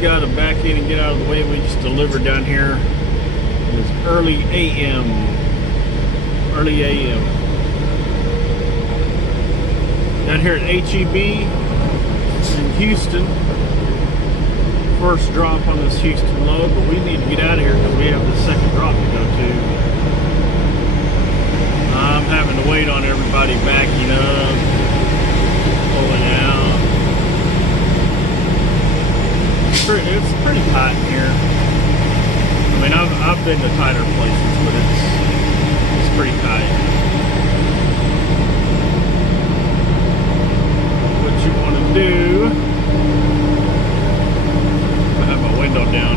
got to back in and get out of the way. We just delivered down here. It's early AM. Early AM. Down here at HEB in Houston. First drop on this Houston load, but we need to get out of here because we have the second drop to go to. I'm having to wait on everybody backing up, pulling out. It's pretty tight in here. I mean, I've been to tighter places, but it's pretty tight. What you want to do? I have my window down.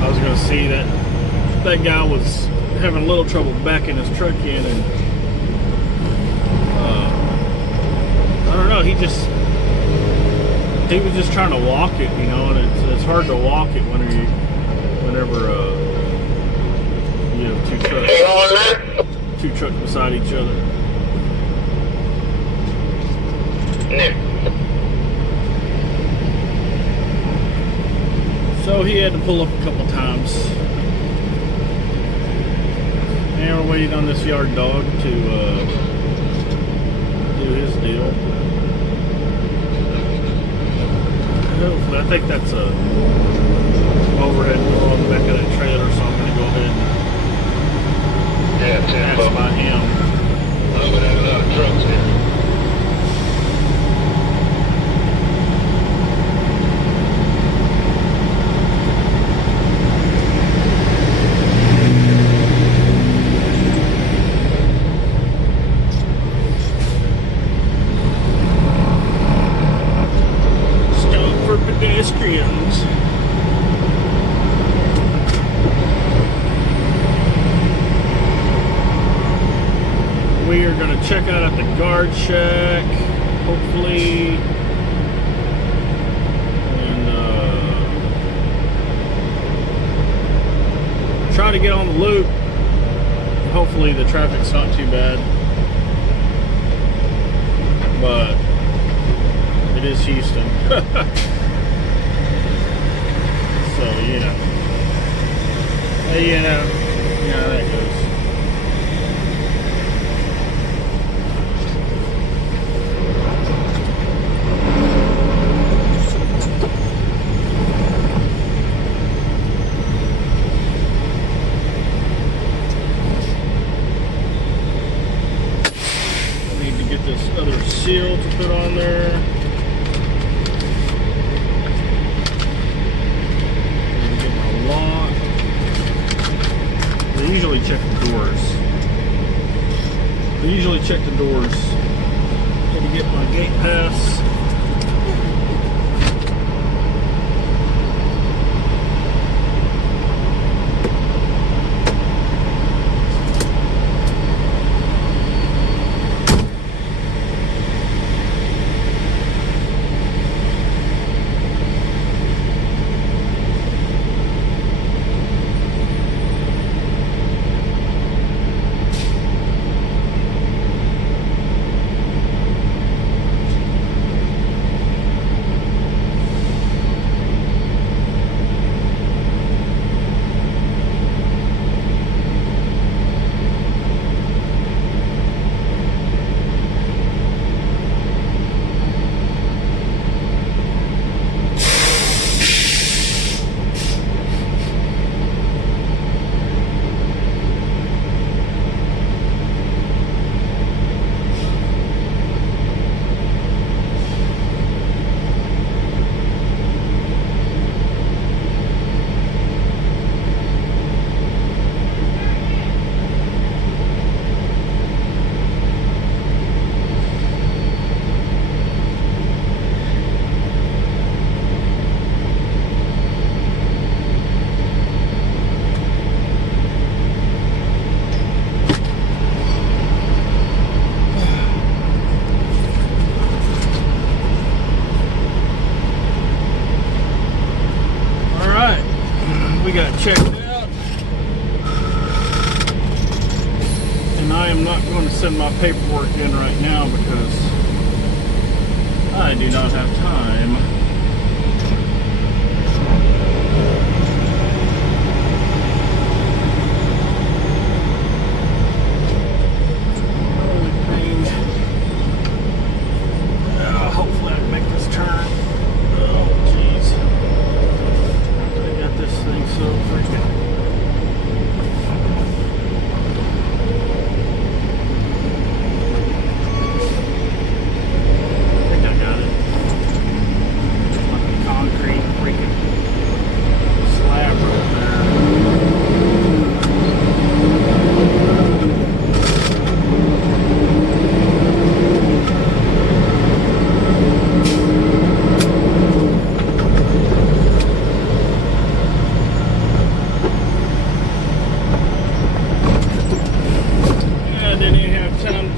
I was going to see that guy was having a little trouble backing his truck in, and I don't know, he was just trying to walk it, you know, and it's hard to walk it whenever you have two trucks beside each other. So he had to pull up a couple times. And we're waiting on this yard dog to do his deal. Hopefully, I think that's a overhead door on the back of that trailer, so I'm going to go ahead and pass by him. I'm going to have a lot of trucks here. Pedestrians. We are going to check out at the guard shack, hopefully, and try to get on the loop. Hopefully the traffic's not too bad, but it is Houston. So, you know how that goes. I need to get this other seal to put on there. They usually check the doors. Need to get my gate pass. We got checked out, and I am not going to send my paperwork in right now because I do not have time. Holy pain. Hopefully I can make this turn. Oh, jeez. I got this thing so freaking...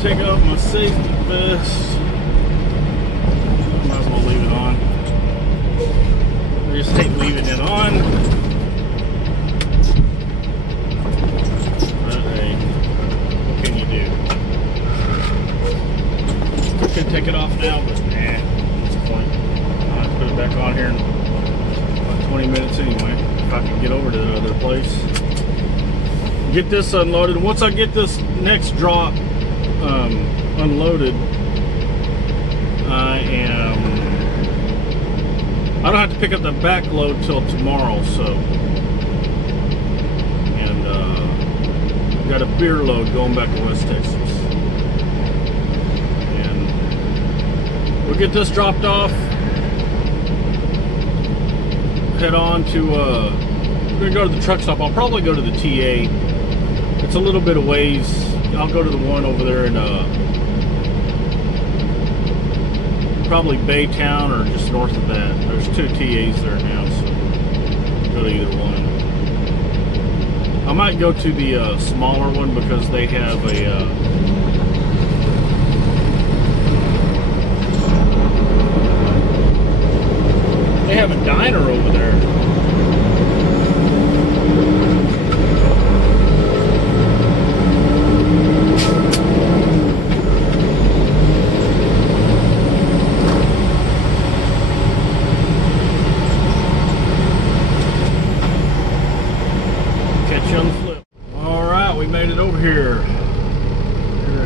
Take off my safety vest. Might as well leave it on. I just hate leaving it on. But hey, what can you do? I could take it off now, but nah, at this point. I'll have to put it back on here in about 20 minutes anyway. If I can get over to the other place. Get this unloaded. Once I get this next drop unloaded, I don't have to pick up the back load till tomorrow, so, and got a beer load going back to West Texas, and we'll get this dropped off, head on to we're gonna go to the truck stop. I'll probably go to the TA. It's a little bit of ways. I'll go to the one over there in probably Baytown or just north of that. There's 2 TAs there now, so go to either one. I might go to the smaller one because they have a diner over there.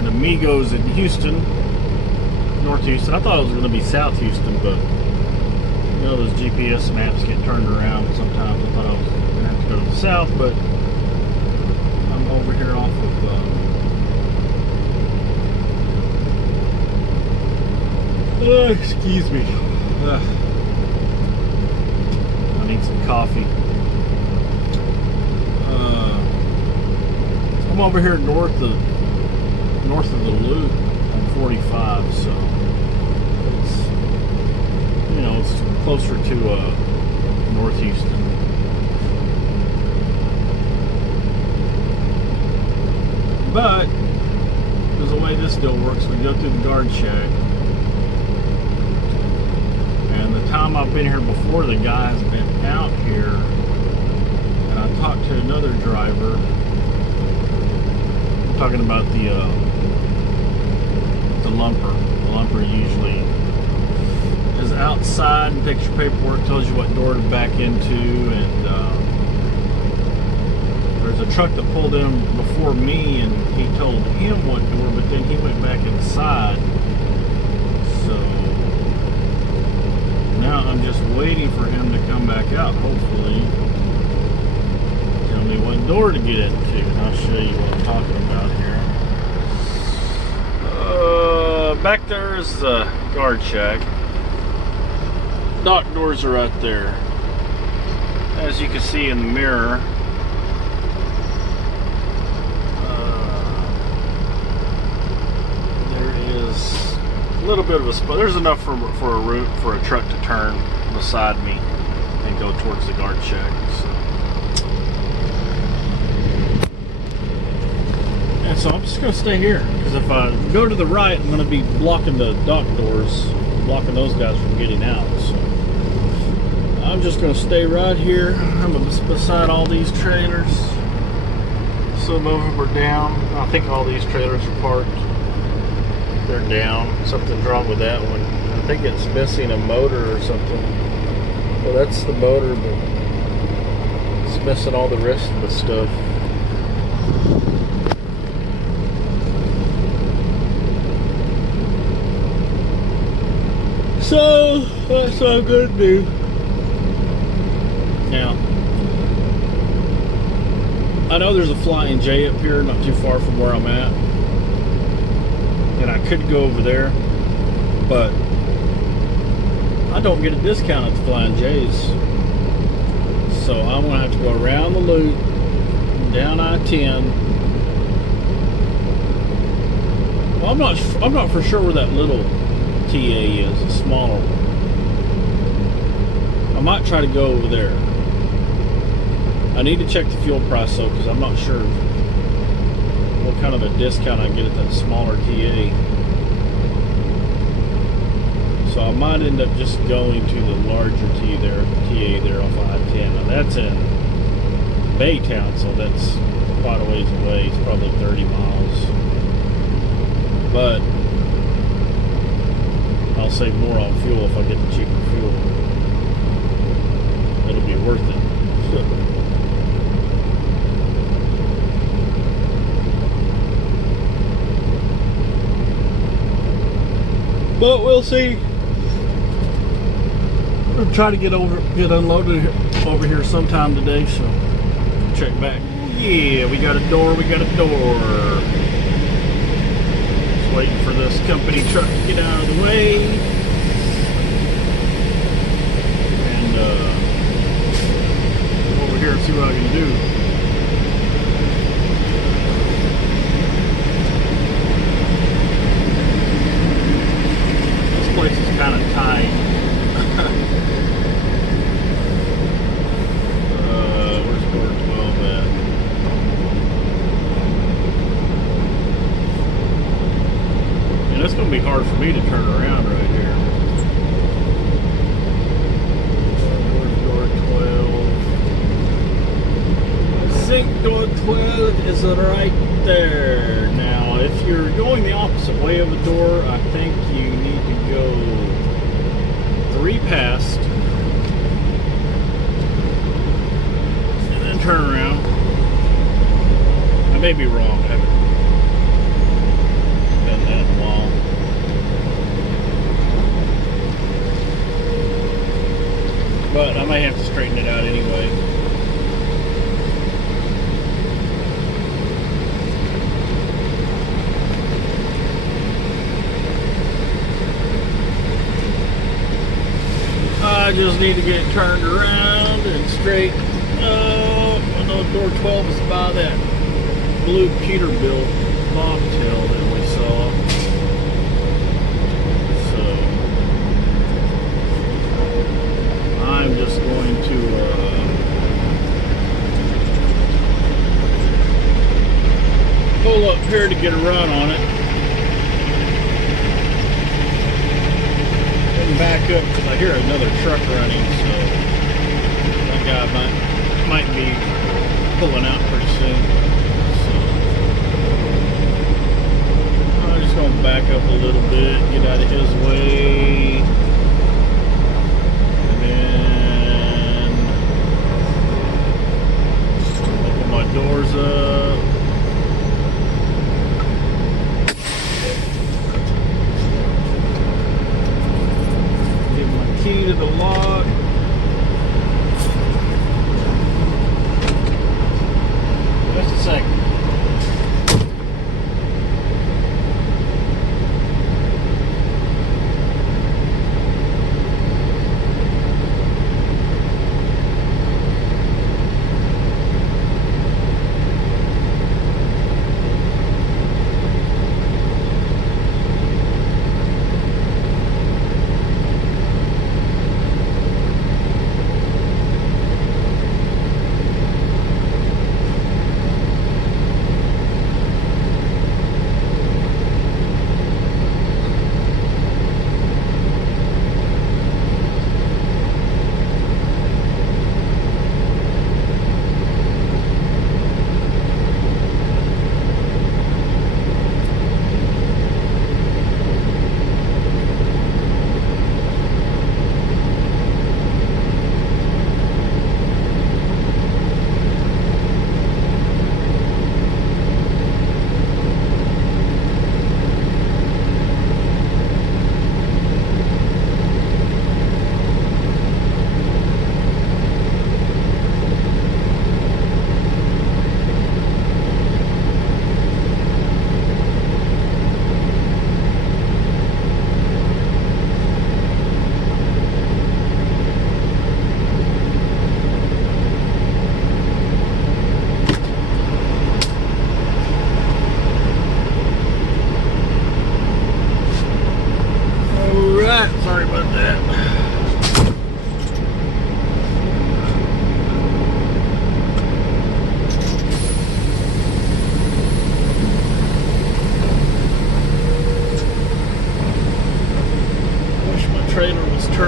Amigos in Houston, North Houston. I thought it was going to be South Houston, but you know those GPS maps get turned around sometimes. I thought I was going to have to go to the south, but I'm over here off of excuse me. I need some coffee. I'm over here north of the loop on 45, so it's, you know, it's closer to North Houston. But there's a way this deal works. We go through the guard shack, and the time I've been here before, the guy's been out here, and I talked to another driver talking about the lumper. The lumper usually is outside and takes your paperwork, tells you what door to back into, and there's a truck that pulled in before me and he told him what door, but then he went back inside. So now I'm just waiting for him to come back out, hopefully tell me what door to get into, and I'll show you what I'm talking about here. Back there is the guard shack. Dock doors are right there. As you can see in the mirror, there is a little bit of a spot. There's enough for a route for a truck to turn beside me and go towards the guard shack. So. And so I'm just going to stay here, because if I go to the right, I'm going to be blocking the dock doors, blocking those guys from getting out. So I'm just going to stay right here. I'm beside all these trailers. Some of them are down. I think all these trailers are parked. They're down. Something's wrong with that one. think it's missing a motor or something. Well, that's the motor, but it's missing all the rest of the stuff. So that's what I'm gonna do. Now, I know there's a Flying J up here, not too far from where I'm at, and I could go over there, but I don't get a discount at the Flying J's, so I'm gonna have to go around the loop, down I-10. Well, I'm not for sure where that little TA is, a smaller one. I might try to go over there. I need to check the fuel price though, because I'm not sure what kind of a discount I get at that smaller TA. So I might end up just going to the larger TA there off I-10. Now that's in Baytown, so that's quite a ways away. It's probably 30 miles. But I'll save more on fuel if I get the cheaper fuel. It'll be worth it. But we'll see. We'll try to get unloaded over here sometime today, so check back. Yeah, we got a door, Just waiting for this company truck to get out of the way. And go over here and see what I can do. This place is kind of tight. Where's door 12 at? And it's going to be hard for me to turn around right here. Where's door 12? I think door 12 is right there. Now, if you're going the opposite way of the door, I think you need to go 3 past and then turn around. I may be wrong. I haven't done that in a while. But I may have to straighten it out anyway. I just need to get it turned around and straight up. I know door 12 is by that blue Peterbilt bobtail that we saw. So I'm just going to pull up here to get a run on it. Back up because I hear another truck running, so that guy might be pulling out pretty soon. So I'm just going to back up a little bit, get out of his way, and then open my doors up. Key to the lock. Just a second.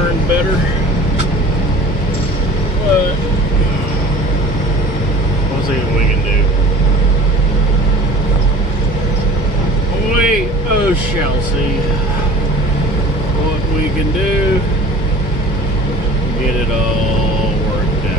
turn better. But we'll see what we can do. We shall see what we can do. Get it all worked out.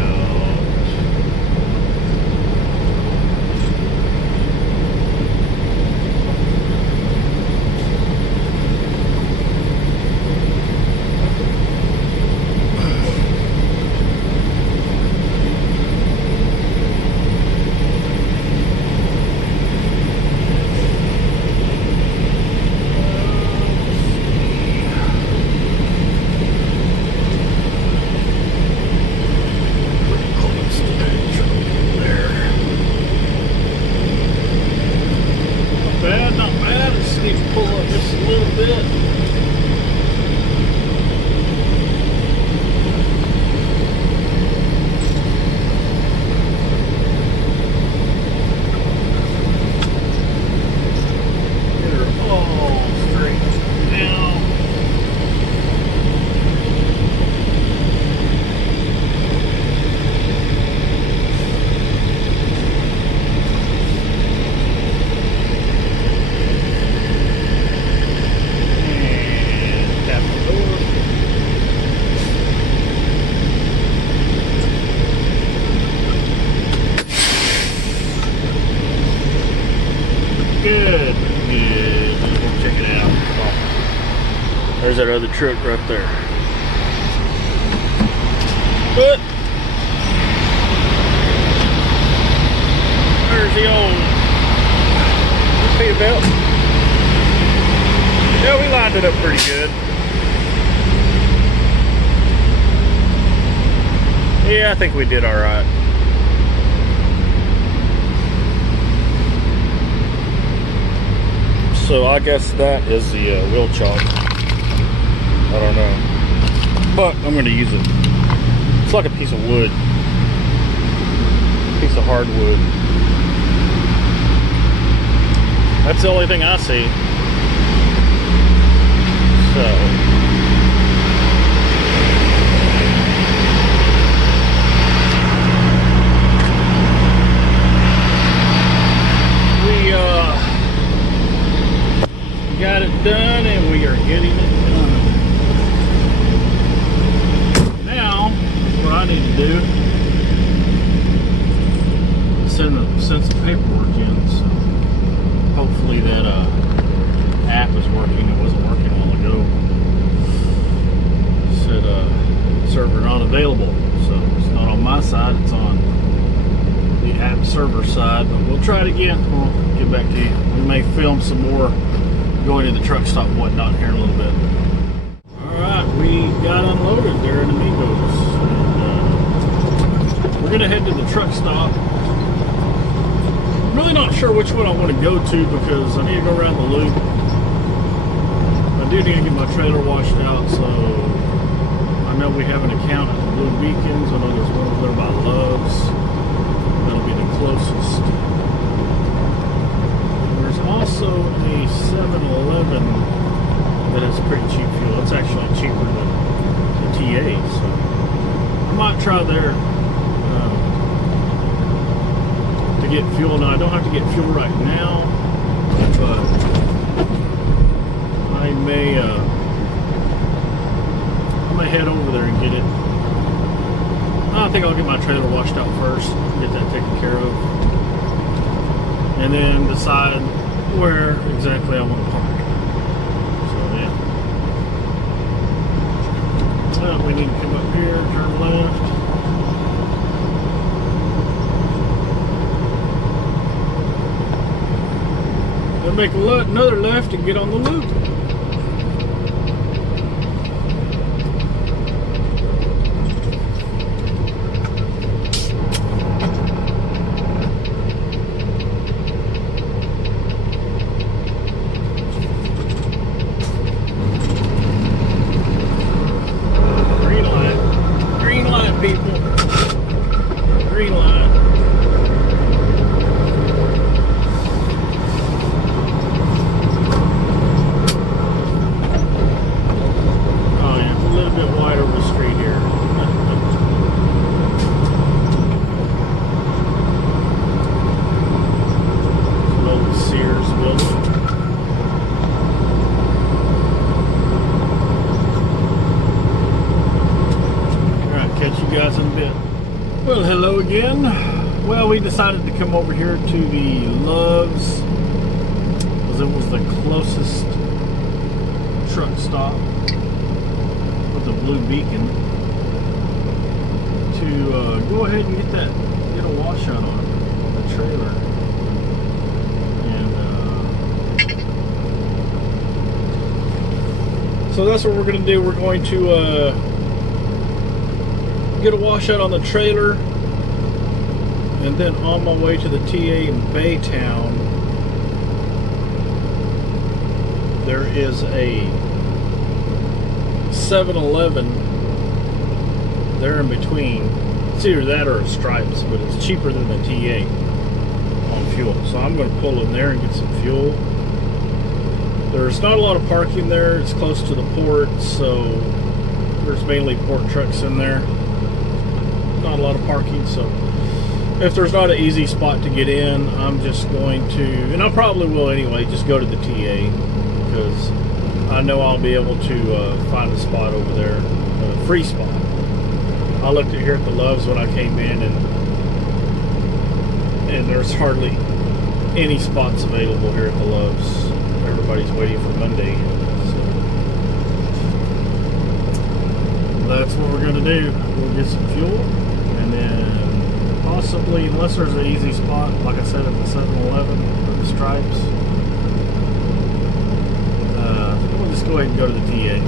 There's that other truck right there. But there's the old Peterbilt. Yeah, we lined it up pretty good. Yeah, I think we did all right. So I guess that is the wheel chock. I don't know, but I'm going to use it. It's like a piece of wood, piece of hardwood. That's the only thing I see. So we got it done, and we are getting it done. What I need to do is send some paperwork in, so hopefully that app is working. It wasn't working a while ago. It said server not available, so it's not on my side, it's on the app server side, but we'll try it again. We'll get back to you. We may film some more going to the truck stop and whatnot here in a little bit. Alright, we got unloaded there in Amigos. We're going to head to the truck stop. I'm really not sure which one I want to go to because I need to go around the loop. I do need to get my trailer washed out, so I know we have an account at the Blue Beacons. I know there's one over there by Love's. That'll be the closest. There's also a 7-Eleven that has pretty cheap fuel. It's actually cheaper than the TA, so I might try there. To get fuel. Now I don't have to get fuel right now, but I may head over there and get it. I think I'll get my trailer washed out first, get that taken care of, and then decide where exactly I want to park. So yeah, we need to come up here, turn left. Make another left and get on the loop. Green light, people. Green light. over the street here. An old Sears building. Alright, catch you guys in a bit. Well, hello again. Well, we decided to come over here to the Love's because it was the closest truck stop with the blue beacon to go ahead and get a washout on the trailer. And so that's what we're going to do. We're going to get a washout on the trailer, and then on my way to the TA in Baytown, there is a 7-Eleven there in between. It's either that or a Stripes, but it's cheaper than the TA on fuel. So I'm going to pull in there and get some fuel. There's not a lot of parking there. It's close to the port, so there's mainly port trucks in there. Not a lot of parking, so if there's not an easy spot to get in, I'm just going to, and I probably will anyway, just go to the TA, because I know I'll be able to find a spot over there, a free spot. I looked at here at the Love's when I came in, and there's hardly any spots available here at the Love's. Everybody's waiting for Monday, so that's what we're going to do. We'll get some fuel, and then possibly, unless there's an easy spot, like I said, at the 7-Eleven or the Stripes, we'll just go ahead and go to the TA.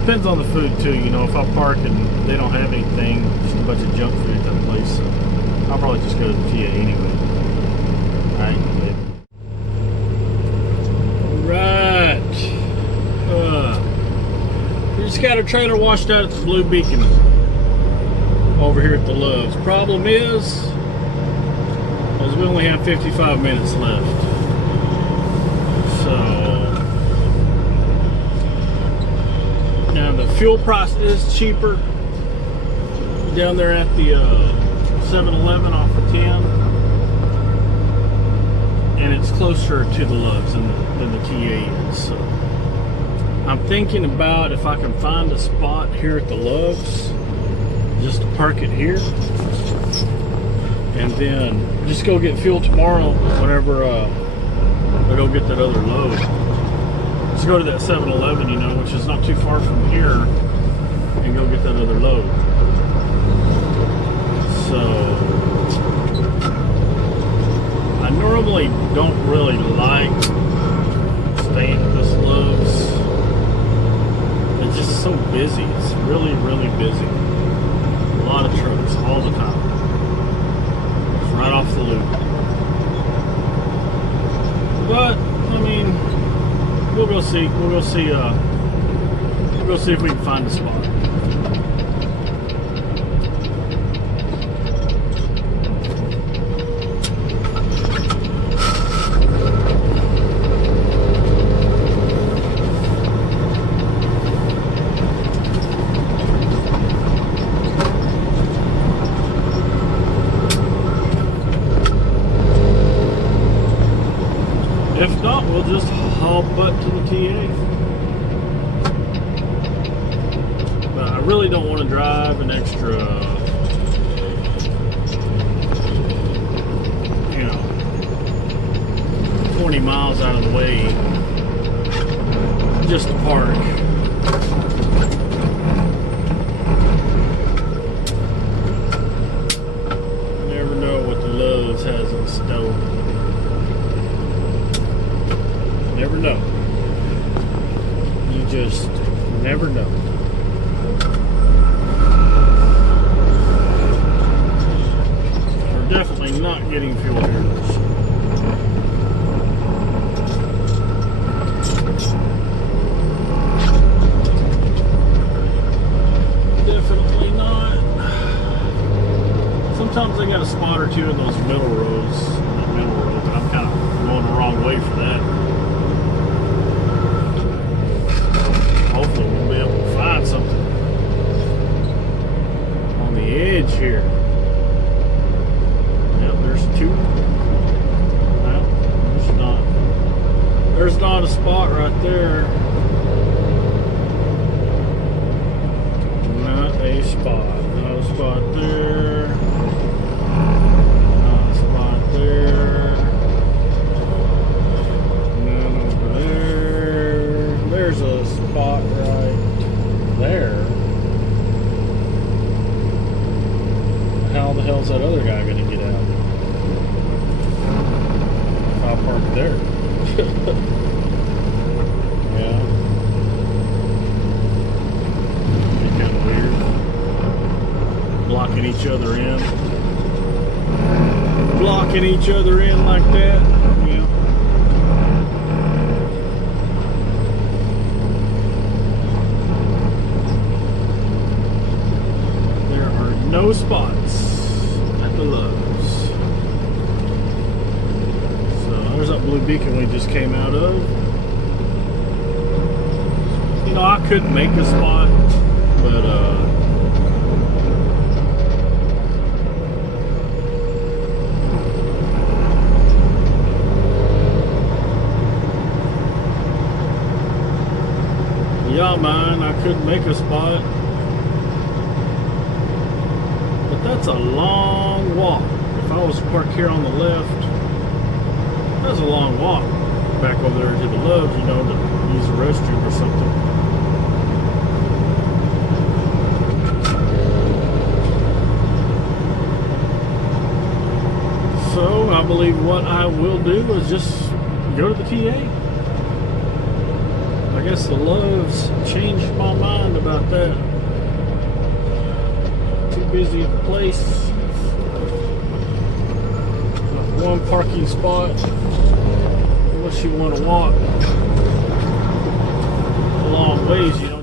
Depends on the food too, you know. If I park and they don't have anything, just a bunch of junk food at that place, so I'll probably just go to the TA anyway. Alright. We just got our trailer washed out at the Blue Beacon over here at the Love's. Problem is we only have 55 minutes left. So now the fuel price is cheaper down there at the 7-Eleven off of 10, and it's closer to the Love's than the TA is. So I'm thinking about if I can find a spot here at the Love's, just to park it here, and then just go get fuel tomorrow whenever I go get that other load. Just go to that 7-Eleven, you know, which is not too far from here, and go get that other load. So I normally don't really like staying at this Love's. It's just so busy. It's really, really busy. A lot of trucks all the time. It's right off the loop. But I mean, we'll go see. We'll go see. We'll go see if we can find a spot. If not, we'll just haul butt to the TA. But I really don't want to drive an extra, 20 miles out of the way just to park. You never know what the Love's has in store. Never know. You just never know. We're definitely not getting fuel here. Definitely not. Sometimes I got a spot or two in those middle rows. That middle row, but I'm kind of going the wrong way for that. Hopefully we'll be able to find here. Yep, there's two. Well, there's not a spot right there. Not a spot. Not a spot there. Not a spot there. None over there. There's a spot right there. How the hell's that other guy gonna get out? If I park there. Yeah. Be kind of weird. Blocking each other in. Blocking each other in like that. Yeah. There are no spots at the Loves. So there's that blue beacon we just came out of. You know, I could make a spot, but yeah, man, I could make a spot. But that's a long walk. If I was parked here on the left, that's a long walk back over there to the Loves, you know, to use the restroom or something. So I believe what I will do is just go to the TA. I guess the Loves changed my mind about that. Too busy place. Not one parking spot. Unless you want to walk a long ways, you know.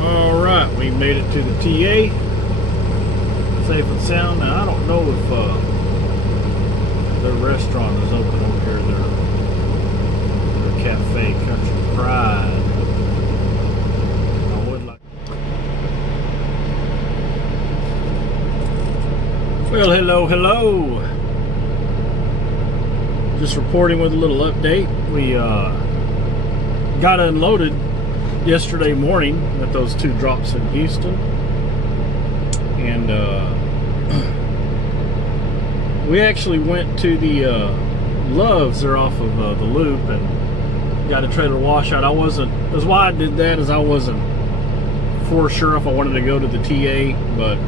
Alright, we made it to the TA. Safe and sound. Now I don't know if their restaurant is open over here. Their cafe, Country Pride. I would like. Well, hello. Just reporting with a little update. We got unloaded yesterday morning at those two drops in Houston, and we actually went to the Loves. They're off of the Loop, and got a trailer washout. That's why I did that, is I wasn't for sure if I wanted to go to the TA, but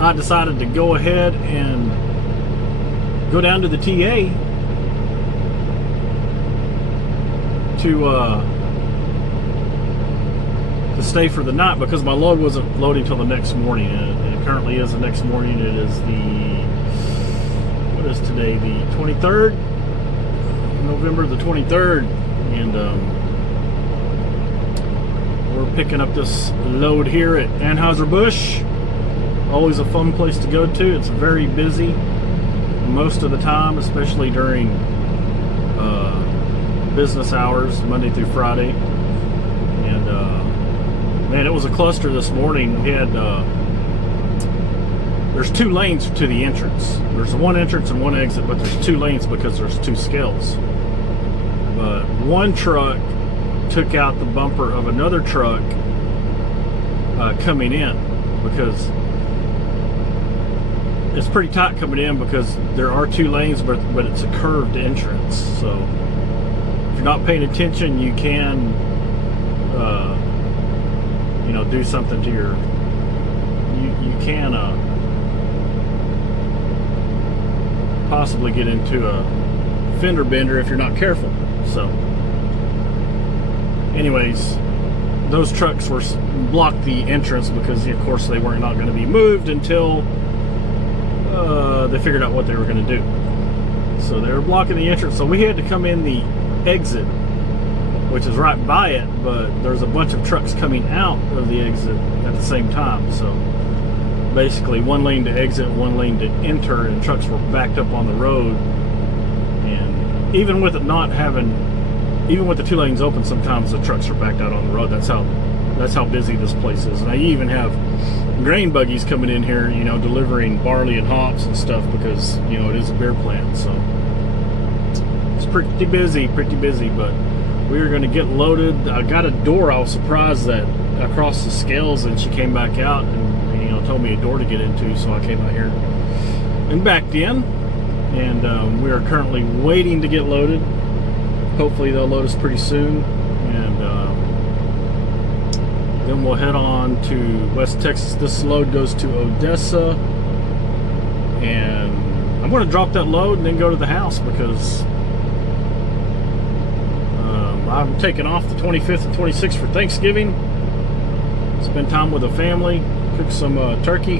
I decided to go ahead and go down to the TA to stay for the night, because my load wasn't loading till the next morning, and it currently is the next morning. It is what is today, the 23rd, November the 23rd, and we're picking up this load here at Anheuser-Busch. Always a fun place to go to. It's very busy most of the time, especially during business hours, Monday through Friday. And man, it was a cluster this morning. We had there's two lanes to the entrance. There's one entrance and one exit, but there's two lanes because there's two scales. But one truck took out the bumper of another truck coming in, because it's pretty tight coming in, because there are two lanes, but it's a curved entrance. So if you're not paying attention, you can you know, do something to your, you can possibly get into a fender bender if you're not careful. So anyways, those trucks were blocked the entrance because of course they were not going to be moved until they figured out what they were going to do. So they were blocking the entrance, so we had to come in the exit, which is right by it, but there's a bunch of trucks coming out of the exit at the same time. So basically one lane to exit, one lane to enter, and trucks were backed up on the road. And even with it not having, even with the two lanes open, sometimes the trucks are backed out on the road. That's That's how busy this place is. And I even have grain buggies coming in here, you know, delivering barley and hops and stuff because, you know, it is a beer plant. So it's pretty busy, but we are going to get loaded. I got a door. I was surprised that I crossed the scales and she came back out and, you know, told me a door to get into. So I came out here and backed in. And we are currently waiting to get loaded. Hopefully they'll load us pretty soon. And then we'll head on to West Texas. This load goes to Odessa. And I'm going to drop that load and then go to the house because I'm taking off the 25th and 26th for Thanksgiving. Spend time with the family, cook some turkey,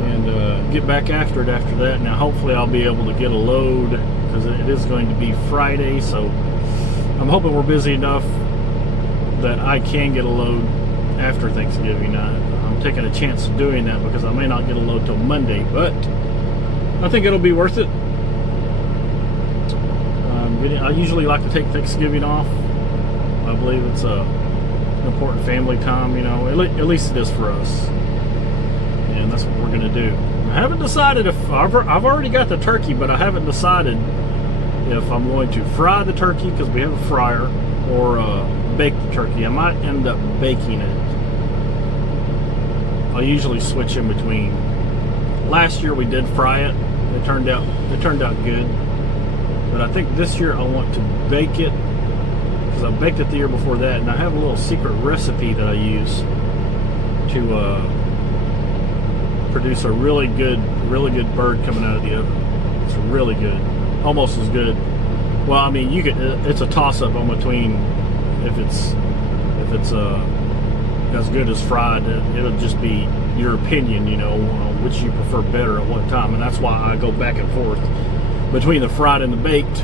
and get back after it after that. Now hopefully I'll be able to get a load because it is going to be Friday, so I'm hoping we're busy enough that I can get a load after Thanksgiving. I'm taking a chance of doing that because I may not get a load till Monday, but I think it'll be worth it. I usually like to take Thanksgiving off. I believe it's an important family time, you know, at least it is for us. And that's what we're going to do. I haven't decided if I've already got the turkey, but I haven't decided if I'm going to fry the turkey because we have a fryer, or bake the turkey. I might end up baking it. I'll usually switch in between. Last year we did fry it. It turned out good. But I think this year I want to bake it because I baked it the year before that, and I have a little secret recipe that I use to produce a really good bird coming out of the oven. It's really good, almost as good. Well, I mean, you could. It's a toss-up on between if it's as good as fried. It'll just be your opinion, you know, which you prefer better at what time, and that's why I go back and forth between the fried and the baked.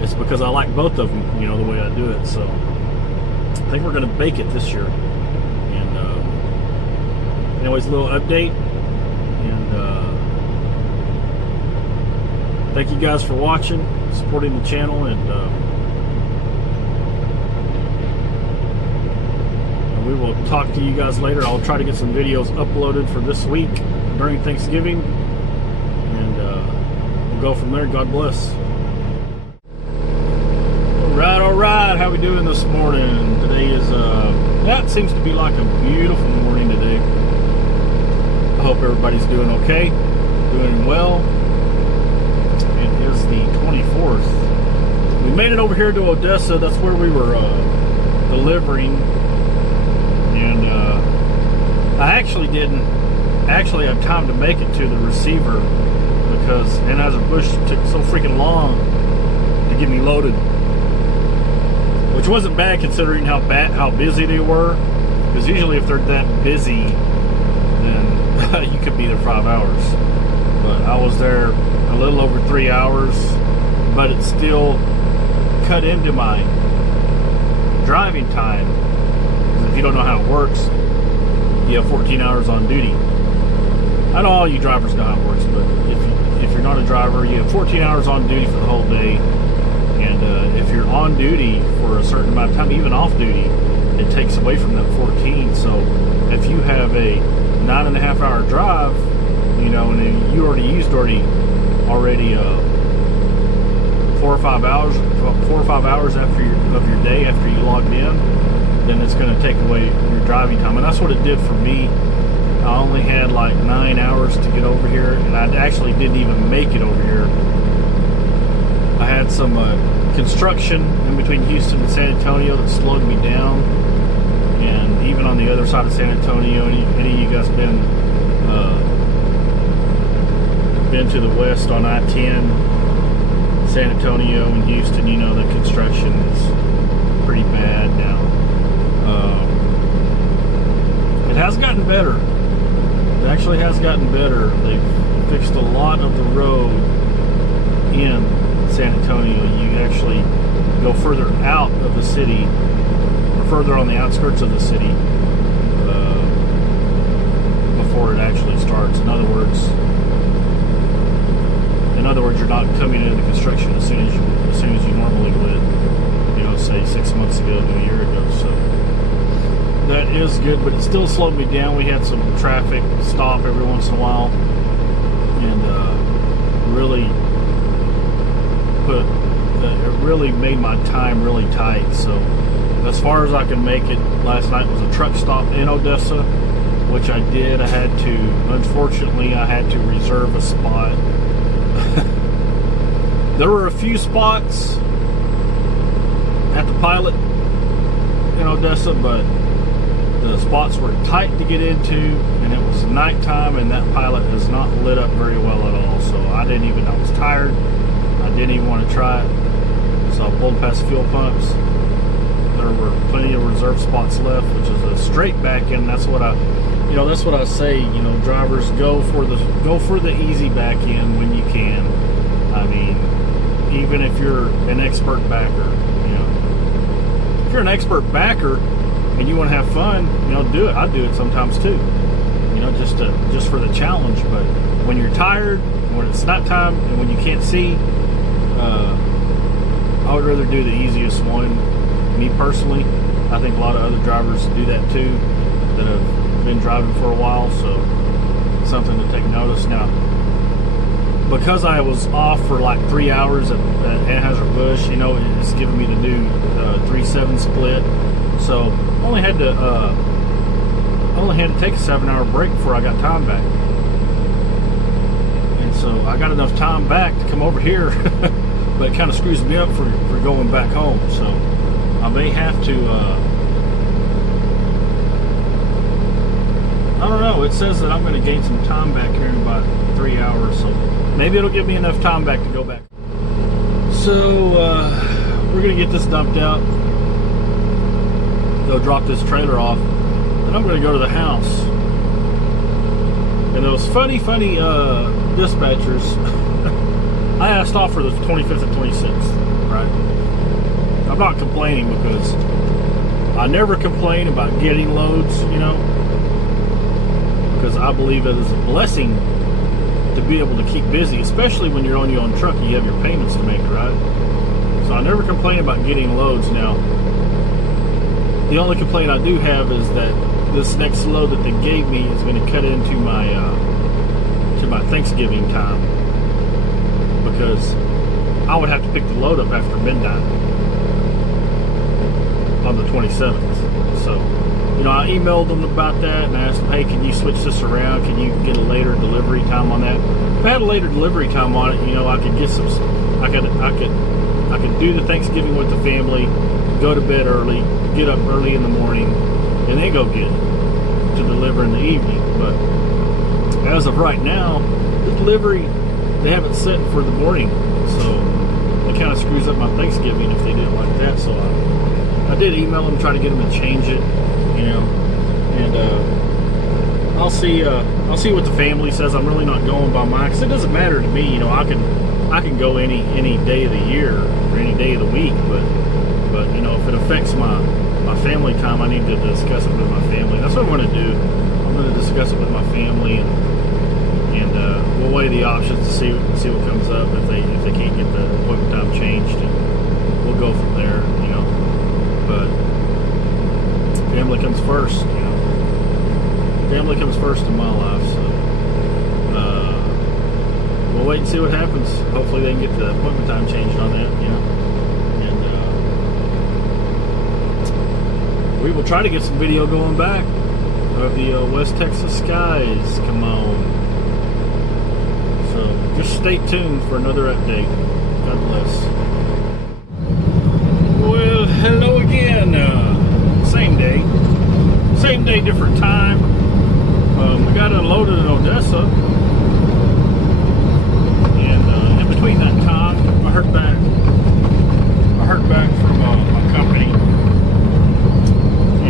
It's because I like both of them, you know, the way I do it. So I think we're going to bake it this year. And anyways, a little update. And thank you guys for watching, supporting the channel, and we will talk to you guys later. I'll try to get some videos uploaded for this week during Thanksgiving. Go from there. God bless. All right, how we doing this morning? Today is that seems to be like a beautiful morning today. I hope everybody's doing okay, doing well. It is the 24th. We made it over here to Odessa. That's where we were delivering, and I actually didn't have time to make it to the receiver because Anheuser-Busch took so freaking long to get me loaded, which wasn't bad considering how busy they were. Because usually if they're that busy, then you could be there 5 hours. But I was there a little over 3 hours, but it still cut into my driving time. Because if you don't know how it works, you have 14 hours on duty. I know all you drivers know how it works, but if you're not a driver, you have 14 hours on duty for the whole day. And if you're on duty for a certain amount of time, even off duty, it takes away from that 14. So if you have a 9.5 hour drive, you know, and you already used 4 or 5 hours of your day after you logged in, then it's going to take away your driving time. And that's what it did for me. I only had like 9 hours to get over here, and I actually didn't even make it over here. I had some construction in between Houston and San Antonio that slowed me down, and even on the other side of San Antonio, any of you guys been to the west on I-10, San Antonio and Houston, you know the construction is pretty bad now. It has gotten better. It actually has gotten better. They've fixed a lot of the road in San Antonio. You actually go further out of the city, or further on the outskirts of the city, before it actually starts. In other words, you're not coming into the construction as soon as you normally would. say 6 months ago to a year ago. So that is good, but it still slowed me down. We had some traffic stop every once in a while, and really it really made my time really tight. So as far as I could make it, last night was a truck stop in Odessa, which I did. Unfortunately, I had to reserve a spot. There were a few spots at the Pilot in Odessa, but the spots were tight to get into, and it was nighttime, and that Pilot is not lit up very well at all. So I was tired. I didn't even want to try it. So I pulled past fuel pumps. There were plenty of reserve spots left, which is a straight back in. That's what I say. Drivers go for the easy back end when you can. I mean, even if you're an expert backer, if you're an expert backer and you want to have fun, do it. I do it sometimes too, just for the challenge. But when you're tired, when it's nighttime, and when you can't see, I would rather do the easiest one. Me personally, I think a lot of other drivers do that too, that have been driving for a while. So something to take notice. Now, because I was off for like 3 hours at Anheuser-Busch, it's giving me the new 3-7 split. So I only had to take a 7-hour break before I got time back. And so I got enough time back to come over here, but it kind of screws me up for going back home. So I may have to, I don't know. It says that I'm going to gain some time back here in about 3 hours, so maybe it'll give me enough time back to go back. So we're going to get this dumped out. Go drop this trailer off, and I'm going to go to the house. And those funny dispatchers, I asked off for the 25th and 26th, right? I'm not complaining, because I never complain about getting loads, because I believe it is a blessing to be able to keep busy, especially when you're on your own truck and you have your payments to make, right? So I never complain about getting loads. Now, the only complaint I do have is that this next load that they gave me is going to cut into my Thanksgiving time, because I would have to pick the load up after midnight on the 27th. So, I emailed them about that, and I asked them, hey, can you switch this around? Can you get a later delivery time on that? If I had a later delivery time on it, I could get some, I could do the Thanksgiving with the family, go to bed early, get up early in the morning, and then go get it to deliver in the evening. But as of right now, the delivery, they have it set for the morning, so it kind of screws up my Thanksgiving if they do it like that. So I did email them, try to get them to change it, and I'll see what the family says. I'm really not going by mine, because it doesn't matter to me. I can go any day of the year or any day of the week, but if it affects my family time, I need to discuss it with my family. That's what I'm going to do. I'm going to discuss it with my family, and we'll weigh the options to see what comes up. If they can't get the appointment time changed, and we'll go from there. But family comes first. Family comes first in my life. So we'll wait and see what happens. Hopefully they can get the appointment time changed on that. And we will try to get some video going back of the West Texas skies. Come on. So just stay tuned for another update. God bless. Well, hello again. Same day, different time. We got unloaded in Odessa, and in between that time, I heard back from my company,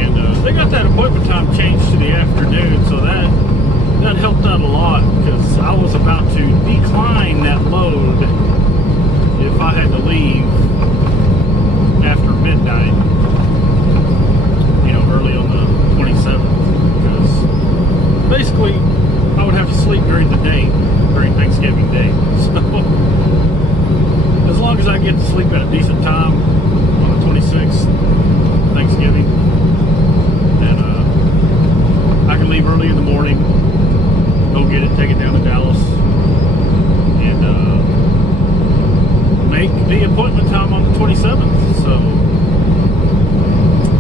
and they got that appointment time changed to the afternoon, so that helped out a lot, because I was about to decline that load if I had to leave after midnight, early on the 27th, because basically I would have to sleep during the day, during Thanksgiving Day. So as long as I get to sleep at a decent time on the 27th, leave early in the morning, go get it, take it down to Dallas, and make the appointment time on the 27th. So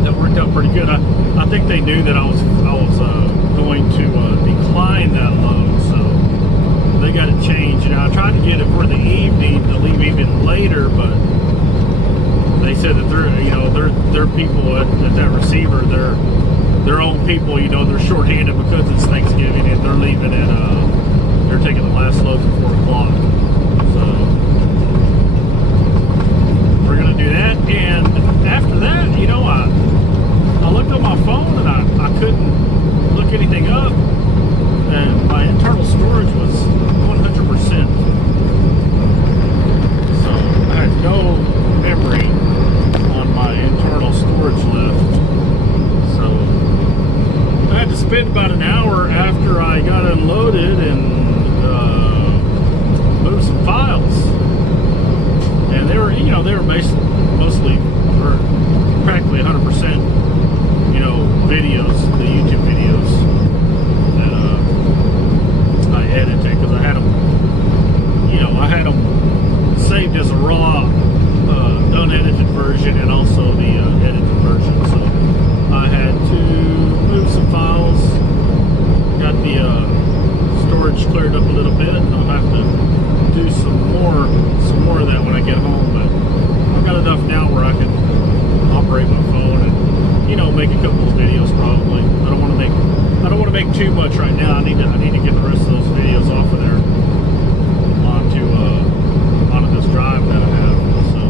that worked out pretty good. I think they knew that I was going to decline that load, so they got it changed. And I tried to get it for the evening to leave even later, but they said that their people at that receiver, their own people, they're shorthanded because it's Thanksgiving, and they're leaving at they're taking the last loads at 4 o'clock. So we're gonna do that, and after that, I looked on my phone and I couldn't look anything up, and my internal storage was 100%. So I had no memory on my internal storage left. So I had to spend about an hour after I got unloaded and move some files. And they were mostly, or practically 100%, videos, the YouTube videos that I edited, because I had them saved as a raw, unedited version, and also the edited version. So I had to move some files, got the storage cleared up a little bit, and I'll have to do some more of that when I get home. But I've got enough now where I can operate my phone and make a couple of videos probably. I don't want to make too much right now. I need to get the rest of those videos off of there onto this drive that I have. So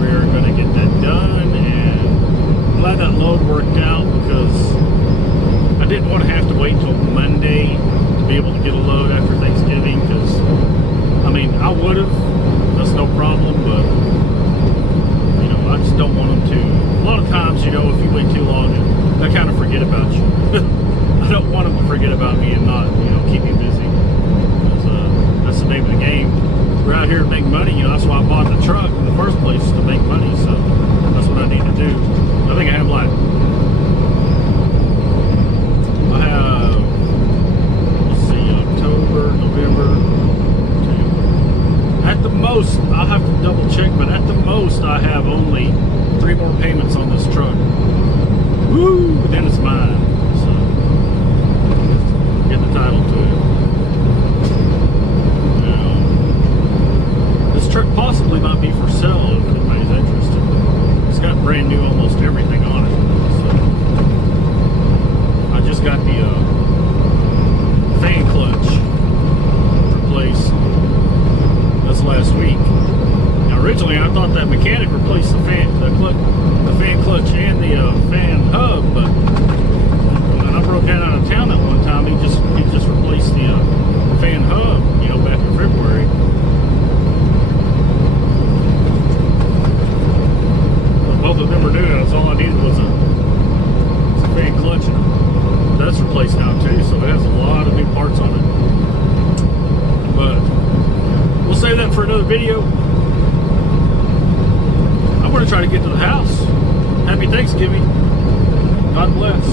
we're gonna get that done, and I'm glad that load worked out, because I didn't want to have to wait till Monday to be able to get a load after Thanksgiving, because I would have, that's no problem, but I just don't want them to. A lot of times, if you wait too long, they kind of forget about you. I don't want them to forget about me and not, keep me busy. That's the name of the game. We're out here to make money. That's why I bought the truck in the first place, to make money. So that's what I need to do. I think I have let's see, October, November. At the most, I'll have to double check, but at the most, I have only 3 more payments on this truck. Woo! Then it's mine. So, get the title to it. Now, this truck possibly might be for sale if anybody's interested. It's got brand new almost everything on it. So, I just got the fan clutch replaced last week. Now, originally I thought that mechanic replaced the fan clutch and the fan hub, but when I broke that out of town that one time, he just replaced the fan hub, back in February. But both of them were new. That's all I needed was a fan clutch, and that's replaced now too. So it has a lot of new parts on it. But we'll save that for another video. I'm going to try to get to the house. Happy Thanksgiving. God bless.